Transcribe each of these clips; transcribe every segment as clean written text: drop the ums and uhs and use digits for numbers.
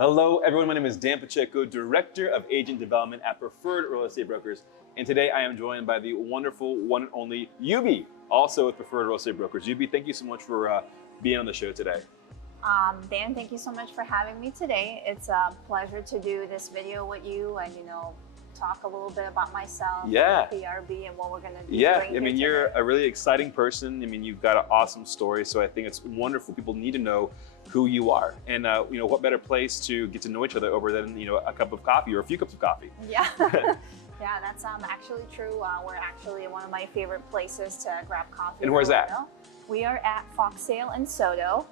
Hello, everyone. My name is Dan Pacheco, Director of Agent Development at Preferred Real Estate Brokers. And today I am joined by the wonderful one and only Yubi, also with Preferred Real Estate Brokers. Yubi, thank you so much for being on the show today. Dan, thank you so much for having me today. It's a pleasure to do this video with you and, talk a little bit about myself, PRB, and what we're going to do. Yeah, I mean, you're a really exciting person. I mean, you've got an awesome story. So I think it's wonderful. People need to know who you are. And, what better place to get to know each other over than, a cup of coffee or a few cups of coffee. Yeah. Yeah, that's actually true. We're actually one of my favorite places to grab coffee. And where's that? We are at Foxsail in Soto.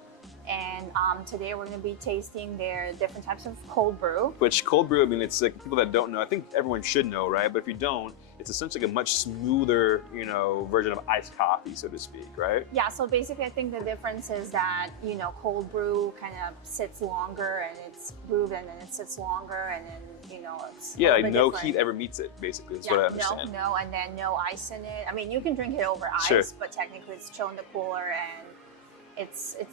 And today we're going to be tasting their different types of cold brew. Which cold brew, I mean, it's like people that don't know, I think everyone should know, right? But if you don't, it's essentially a much smoother, version of iced coffee, so to speak, right? Yeah, so basically I think the difference is that, cold brew kind of sits longer and it's brewed and then it sits longer and then, it's yeah, like no different. heat ever meets it, basically, is what I understand. No, and then no ice in it. I mean, you can drink it over ice, sure. But technically it's chilled in the cooler and it's it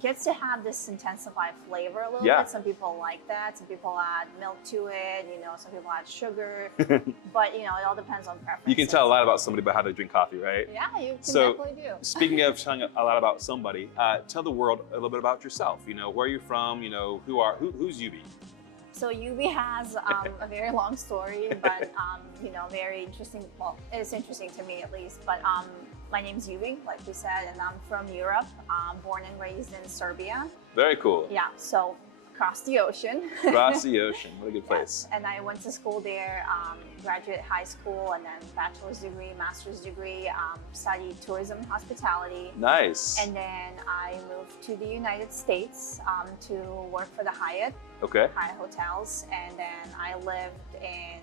gets to have this intensified flavor a little bit. Some people like that. Some people add milk to it. Some people add sugar. But it all depends on preference. You can tell a lot about somebody by how they drink coffee, right? Yeah, you can definitely do. Speaking of telling a lot about somebody, tell the world a little bit about yourself. Where are you from? Who's Yubi? So Yubi has a very long story, but very interesting. Well, it's interesting to me at least. But my name's Yubi, like we said, and I'm from Europe. I'm born and raised in Serbia. Very cool. Yeah, so across the ocean. Across the ocean, what a good place. Yes. And I went to school there, graduate high school, and then bachelor's degree, master's degree, studied tourism and hospitality. Nice. And then I moved to the United States to work for the Hyatt. Okay. Hyatt hotels, and then I lived in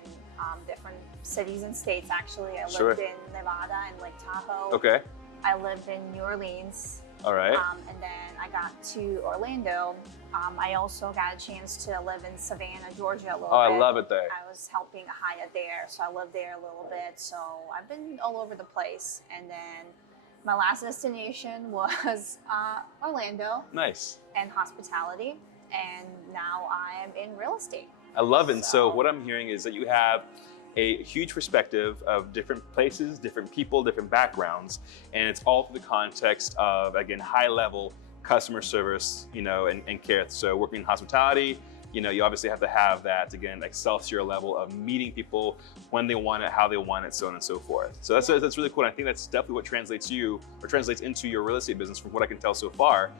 different cities and states. Actually, I lived in Nevada and Lake Tahoe. Okay. I lived in New Orleans. All right. And then I got to Orlando. I also got a chance to live in Savannah, Georgia a little bit. Oh, I love it there. I was helping a Hyatt there, so I lived there a little bit. So I've been all over the place. And then my last destination was Orlando. Nice. And hospitality. And now I am in real estate. I love it. And so what I'm hearing is that you have a huge perspective of different places, different people, different backgrounds, and it's all through the context of, again, high-level customer service, and care. So working in hospitality, you obviously have to have that, again, excelsior level of meeting people when they want it, how they want it, so on and so forth. So that's really cool. And I think that's definitely what translates into your real estate business from what I can tell so far.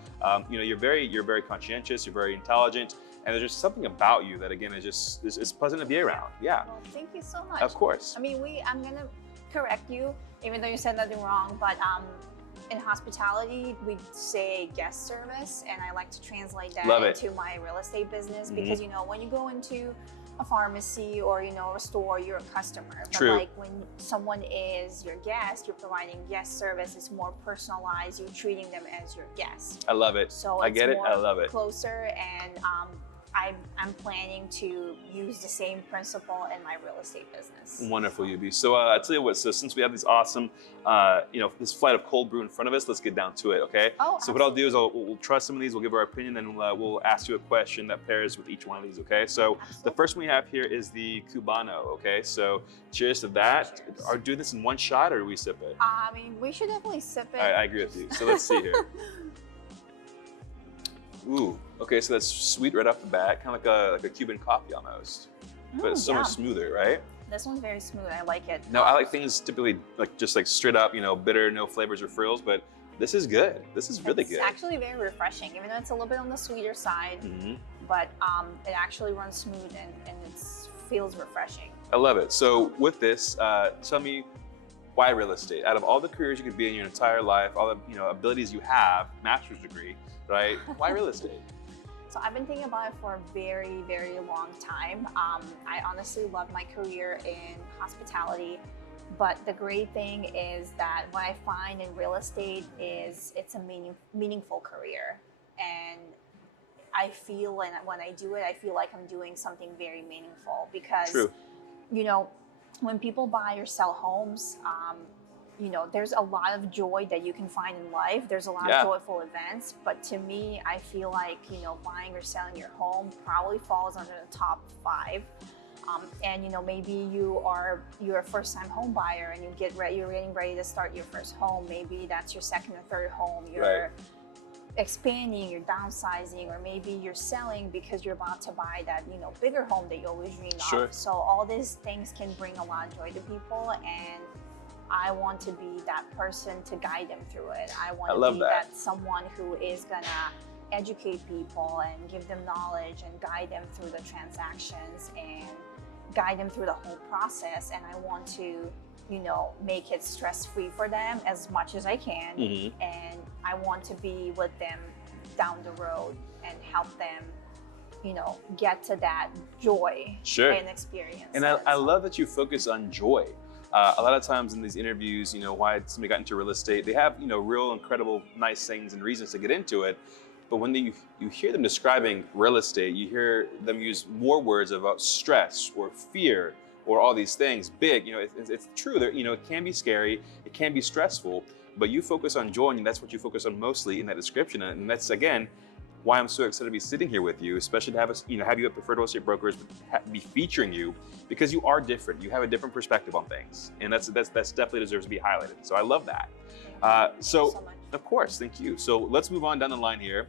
You're very conscientious, you're very intelligent, and there's just something about you that, again, is pleasant to be around. Yeah. Well, thank you so much. Of course. I mean, I'm gonna correct you, even though you said nothing wrong, but in hospitality, we say guest service, and I like to translate that into my real estate business because, when you go into a pharmacy or, a store, you're a customer. True. But like when someone is your guest, you're providing guest service, it's more personalized, you're treating them as your guest. I love it. So I get it, I love it. Closer, and I'm planning to use the same principle in my real estate business. Wonderful, Yubi. So I tell you what, so since we have this awesome, this flight of cold brew in front of us, let's get down to it, okay? Oh, so what I'll do is we'll try some of these, we'll give our opinion, and we'll ask you a question that pairs with each one of these, okay? So the first one we have here is the Cubano, okay? So cheers to that. Cheers. Are we doing this in one shot or do we sip it? I mean, we should definitely sip it. All right, I agree with you. So let's see here. Ooh, okay, so that's sweet right off the bat, kind of like a Cuban coffee almost, but it's so much smoother, right? This one's very smooth. I like it. No, I like things typically just straight up, bitter, no flavors or frills, but this is good. This is really good. It's actually very refreshing, even though it's a little bit on the sweeter side, but it actually runs smooth and it feels refreshing. I love it. So with this, tell me, why real estate? Out of all the careers you could be in your entire life, all the abilities you have, master's degree, right? Why real estate? So I've been thinking about it for a very, very long time. I honestly love my career in hospitality, but the great thing is that what I find in real estate is it's a meaningful career. And I feel when I do it, I feel like I'm doing something very meaningful because, True. when people buy or sell homes, you know, there's a lot of joy that you can find in life. There's a lot Yeah. of joyful events, but to me, I feel like, you know, buying or selling your home probably falls under the top 5. And you know, maybe you're a first-time home buyer and you're getting ready to start your first home. Maybe that's your second or third home. You're expanding, you're downsizing, or maybe you're selling because you're about to buy that, you know, bigger home that you always dreamed Sure. of. So all these things can bring a lot of joy to people, and I want to be that person to guide them through it. I want to be that someone who is gonna educate people and give them knowledge and guide them through the transactions and guide them through the whole process. And I want to, you know, make it stress-free for them as much as I can. Mm-hmm. And I want to be with them down the road and help them, you know, get to that joy and experience. And I love that you focus on joy. A lot of times in these interviews, you know, why somebody got into real estate, they have, you know, real incredible, nice things and reasons to get into it. But when you hear them describing real estate, you hear them use more words about stress or fear or all these things big. You know, it's true that, you know, it can be scary, it can be stressful, but you focus on joy, and that's what you focus on mostly in that description. And that's, again, why I'm so excited to be sitting here with you, especially to have us, you know, have you at Preferred Real Estate Brokers, be featuring you, because you are different. You have a different perspective on things, and that's definitely deserves to be highlighted. So I love that. Thank you so much. Of course, thank you. So let's move on down the line here.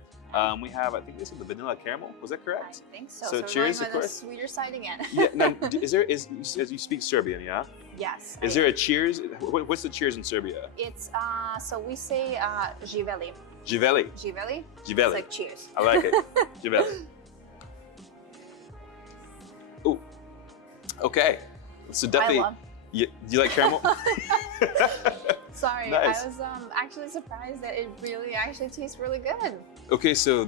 We have, I think this is the vanilla caramel. Was that correct? I think so. So we're cheers, going of on course. the sweeter side again. Yeah. Now, as you speak Serbian, yeah? Yes. Is there a cheers? What's the cheers in Serbia? It's so we say živeli. Živeli. Živeli. It's Živeli. like cheers. I like it. Živeli. Ooh. Okay. So definitely. Do you like caramel? Sorry, Nice. I was actually surprised that it really actually tastes really good. Okay, so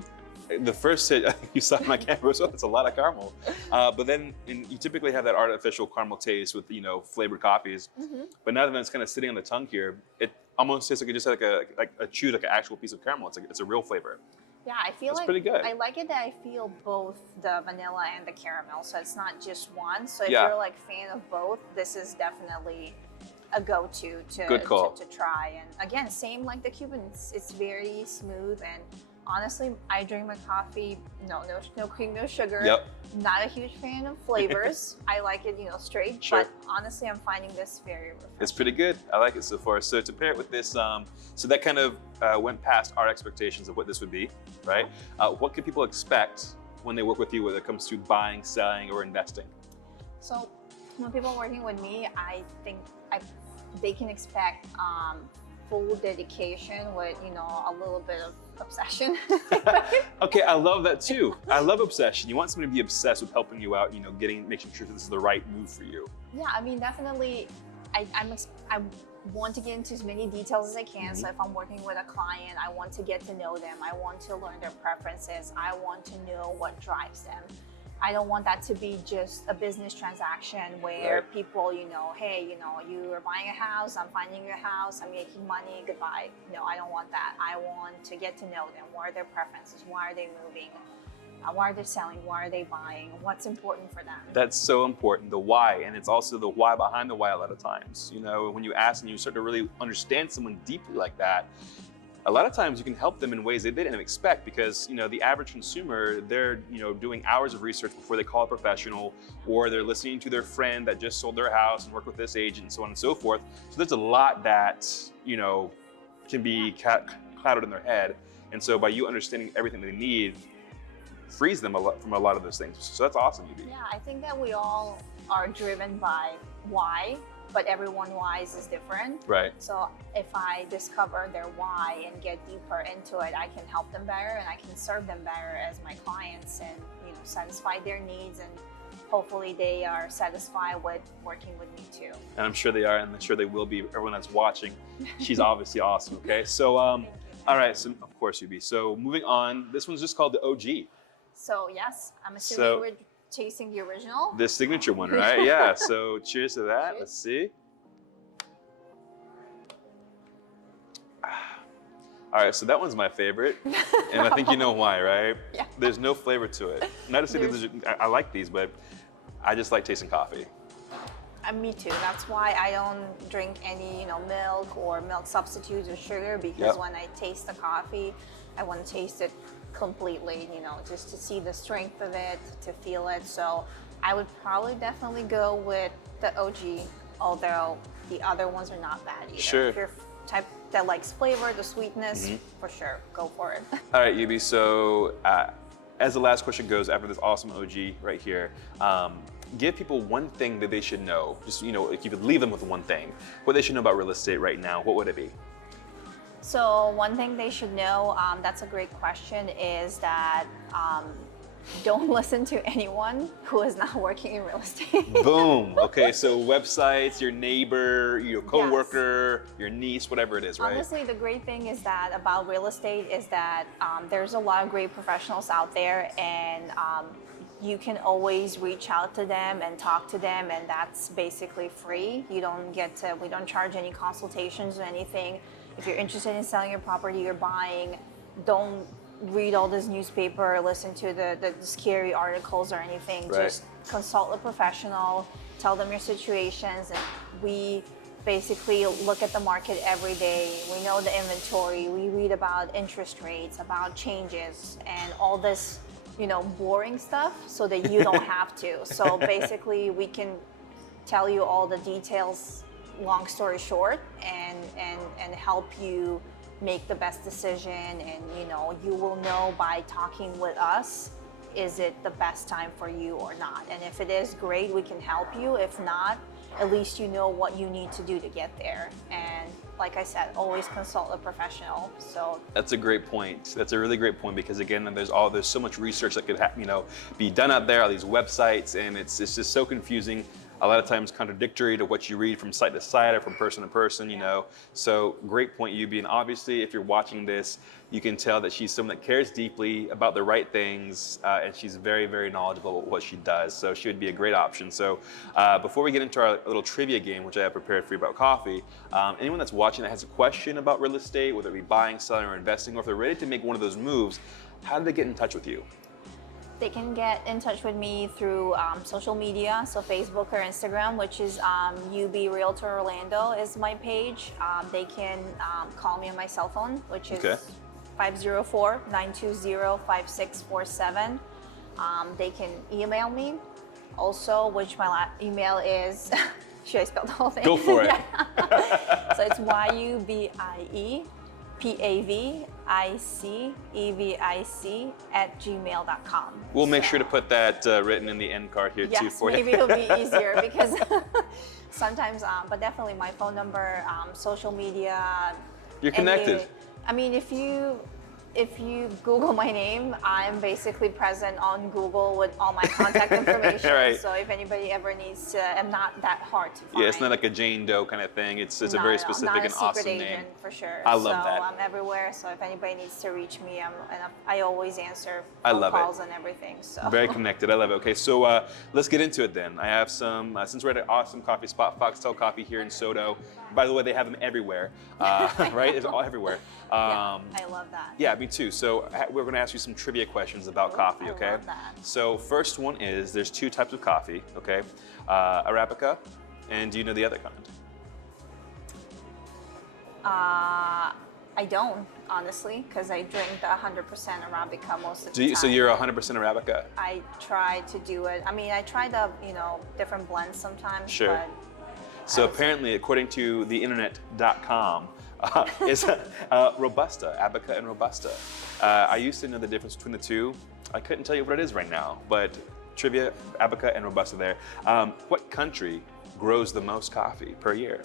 the first hit, I think you saw my camera, so it's a lot of caramel. But then you typically have that artificial caramel taste with, you know, flavored coffees. Mm-hmm. But now that it's kind of sitting on the tongue here, it almost tastes like it just had like an actual piece of caramel. It's a real flavor. Yeah, I feel That's like pretty good. I like it that I feel both the vanilla and the caramel, so it's not just one. So if Yeah. you're like fan of both, this is definitely a go-to Good call. to try. And again, same like the Cubans, it's very smooth. And honestly, I drink my coffee no cream, no sugar. Yep. Not a huge fan of flavors. I like it, you know, straight. Sure. But honestly, I'm finding this very refreshing. It's pretty good. I like it so far. So to pair it with this, so that kind of went past our expectations of what this would be, right? What can people expect when they work with you when it comes to buying, selling, or investing? So when people are working with me, I think they can expect full dedication with, you know, a little bit of obsession. Okay, I love that too. I love obsession. You want somebody to be obsessed with helping you out, you know, making sure that this is the right move for you. Yeah, I mean, definitely, I want to get into as many details as I can. So if I'm working with a client, I want to get to know them. I want to learn their preferences. I want to know what drives them. I don't want that to be just a business transaction where people, you know, hey, you know, you are buying a house, I'm finding your house, I'm making money, goodbye. No, I don't want that. I want to get to know them. What are their preferences? Why are they moving? Why are they selling? Why are they buying? What's important for them? That's so important, the why. And it's also the why behind the why a lot of times. You know, when you ask and you start to really understand someone deeply like that, a lot of times you can help them in ways they didn't expect, because, you know, the average consumer, they're, you know, doing hours of research before they call a professional, or they're listening to their friend that just sold their house and worked with this agent and so on and so forth. So there's a lot that, you know, can be clouded in their head. And so by you understanding everything they need, frees them a lot from a lot of those things. So that's awesome, UB. Yeah, I think that we all are driven by why, but everyone's whys is different. Right. So if I discover their why and get deeper into it, I can help them better and I can serve them better as my clients, and, you know, satisfy their needs, and hopefully they are satisfied with working with me too. And I'm sure they are, and I'm sure they will be. Everyone that's watching, she's obviously awesome. Okay, so all right, so of course UB. So moving on, this one's just called the OG. So yes, I'm assuming we're tasting the original. The signature one, right? Yeah, so cheers to that. Cheers. Let's see. All right, so that one's my favorite, and I think you know why, right? Yeah. There's no flavor to it. Not to say that I like these, but I just like tasting coffee. Me too. That's why I don't drink any, milk or milk substitutes or sugar, because when I taste the coffee, I want to taste it completely, just to see the strength of it, to feel it. So I would probably definitely go with the OG, although the other ones are not bad either. Sure. If you're type that likes flavor, the sweetness, for sure, go for it. All right, Yubi, so as the last question goes, after this awesome OG right here, give people one thing that they should know. Just, if you could leave them with one thing, what they should know about real estate right now, what would it be? So one thing they should know, that's a great question, is that don't listen to anyone who is not working in real estate. Boom. Okay, so websites, your neighbor, your coworker, your niece, whatever it is, right? Honestly, the great thing is that about real estate is that there's a lot of great professionals out there, and you can always reach out to them and talk to them, and that's basically free. We don't charge any consultations or anything. If you're interested in selling your property, you're buying, don't read all this newspaper, listen to the scary articles or anything. Right. Just consult a professional, tell them your situations, and we basically look at the market every day. We know the inventory, we read about interest rates, about changes, and all this, boring stuff, so that you don't have to. So basically we can tell you all the details, long story short, and help you make the best decision. And you will know by talking with us, is it the best time for you or not? And if it is, great, we can help you. If not, at least you know what you need to do to get there. And like I said, always consult a professional. So that's a great point. That's a really great point, because again, there's so much research that could be done out there, all these websites, and it's just so confusing. A lot of times contradictory to what you read from site to site or from person to person, So great point, Yubi. And obviously, if you're watching this, you can tell that she's someone that cares deeply about the right things, and she's very, very knowledgeable about what she does. So she would be a great option. So before we get into our little trivia game, which I have prepared for you about coffee, anyone that's watching that has a question about real estate, whether it be buying, selling, or investing, or if they're ready to make one of those moves, how do they get in touch with you? They can get in touch with me through social media, so Facebook or Instagram, which is UB Realtor Orlando is my page. They can call me on my cell phone, which is 504-920-5647. They can email me also, which my email is, should I spell the whole thing? Go for it. So it's YUBIEPAVICEVIC@gmail.com. We'll make sure to put that written in the end card here too for you. Maybe it'll be easier, because sometimes, but definitely my phone number, social media. You're connected. If you Google my name, I'm basically present on Google with all my contact information. Right. So if anybody ever needs to, I'm not that hard to find. Yeah, it's not like a Jane Doe kind of thing. It's a very specific and awesome name. Not a secret agent, for sure. I love that. So I'm everywhere. So if anybody needs to reach me, I always answer I phone love calls it. and everything. So Very connected. I love it. Okay, so let's get into it then. I have some, since we're at an awesome coffee spot, Foxtel Coffee here in Soto. By the way, they have them everywhere, right? It's all everywhere. I love that. Yeah, me too. So we're going to ask you some trivia questions about coffee, okay? I love that. So first one is, there's two types of coffee, okay? Arabica, and do you know the other kind? I don't, honestly, because I drink the 100% Arabica most of the time. So you're 100% Arabica? I try to do it. I try the, different blends sometimes. Sure. But so apparently, according to the internet.com, is Robusta, Arabica and Robusta. I used to know the difference between the two. I couldn't tell you what it is right now, but trivia, Arabica and Robusta there. What country grows the most coffee per year?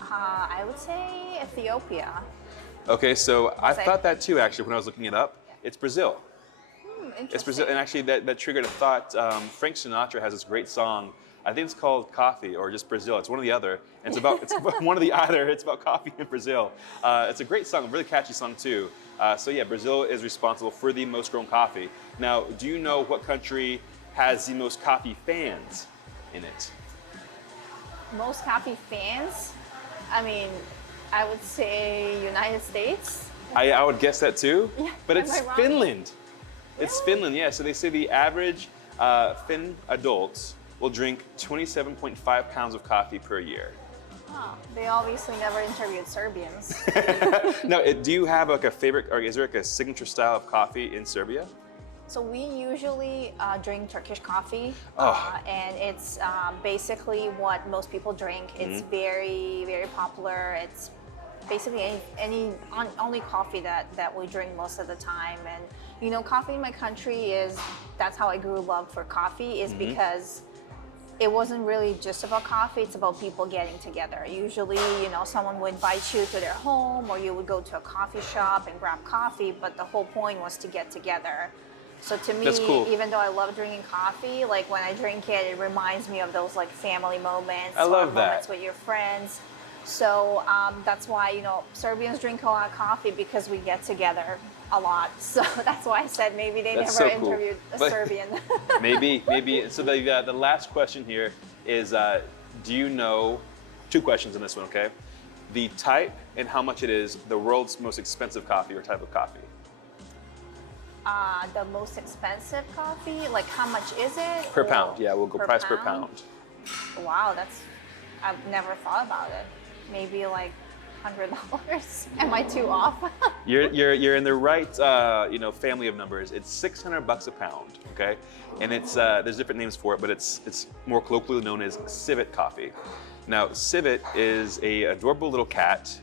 I would say Ethiopia. Okay, so I thought that too, actually, when I was looking it up. It's Brazil. Interesting. It's Brazil, and actually that triggered a thought. Frank Sinatra has this great song. I think it's called Coffee or just Brazil. It's one or the other. It's about one or the other. It's about coffee in Brazil. It's a great song, a really catchy song too. So yeah, Brazil is responsible for the most grown coffee. Now, do you know what country has the most coffee fans in it? Most coffee fans? I would say United States. I would guess that too. Yeah, but am it's I wrong? Finland. It's Finland, yeah. So they say the average Finn adults will drink 27.5 pounds of coffee per year. Oh, they obviously never interviewed Serbians. Now, do you have like a favorite, or is there like a signature style of coffee in Serbia? So we usually drink Turkish coffee, Oh. and it's basically what most people drink. It's very, very popular. It's basically only coffee that we drink most of the time. And you know, coffee in my country that's how I grew up for coffee, is because it wasn't really just about coffee, it's about people getting together. Usually, you know, someone would invite you to their home, or you would go to a coffee shop and grab coffee, but the whole point was to get together. So to me, That's cool. even though I love drinking coffee, like when I drink it, it reminds me of those like family moments. I love or that. moments with your friends. So that's why, you know, Serbians drink a lot of coffee, because we get together a lot. So that's why I said maybe they That's never so cool. interviewed a But- Serbian. Maybe. So the last question here is, do you know, 2 questions in this one, okay? The type and how much it is the world's most expensive coffee or type of coffee. The most expensive coffee, like how much is it? Per Or pound, yeah, we'll go price per pound. Wow, I've never thought about it. Maybe like $100. Am I too off? You're in the right family of numbers. It's $600 a pound, okay? And it's there's different names for it, but it's more colloquially known as civet coffee. Now, civet is a adorable little cat,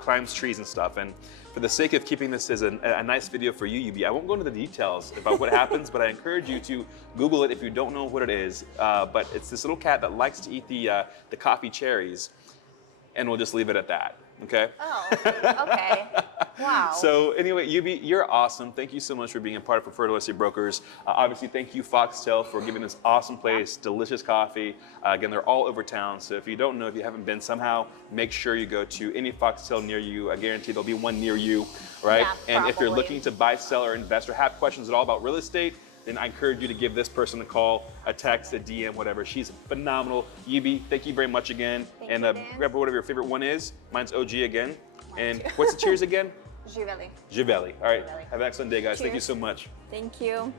climbs trees and stuff. And for the sake of keeping this as a nice video for you, UB, I won't go into the details about what happens, but I encourage you to Google it if you don't know what it is. But it's this little cat that likes to eat the coffee cherries, and we'll just leave it at that. Okay? Oh, okay. Wow. So anyway, UB, you're awesome. Thank you so much for being a part of Preferred Real Estate Brokers. Obviously, thank you, Foxtel, for giving this awesome place, delicious coffee. Again, they're all over town. So if you don't know, if you haven't been somehow, make sure you go to any Foxtel near you. I guarantee there'll be one near you, right? Yeah, and if you're probably. looking to buy, sell, or invest, or have questions at all about real estate, then I encourage you to give this person a call, a text, a DM, whatever. She's phenomenal. UB, thank you very much again. Thank and you, Dan. grab whatever your favorite one is. Mine's OG again. And too. what's the cheers again? Živeli. Živeli. All right. Živeli. Have an excellent day, guys. Thank you Cheers. so much. Thank you.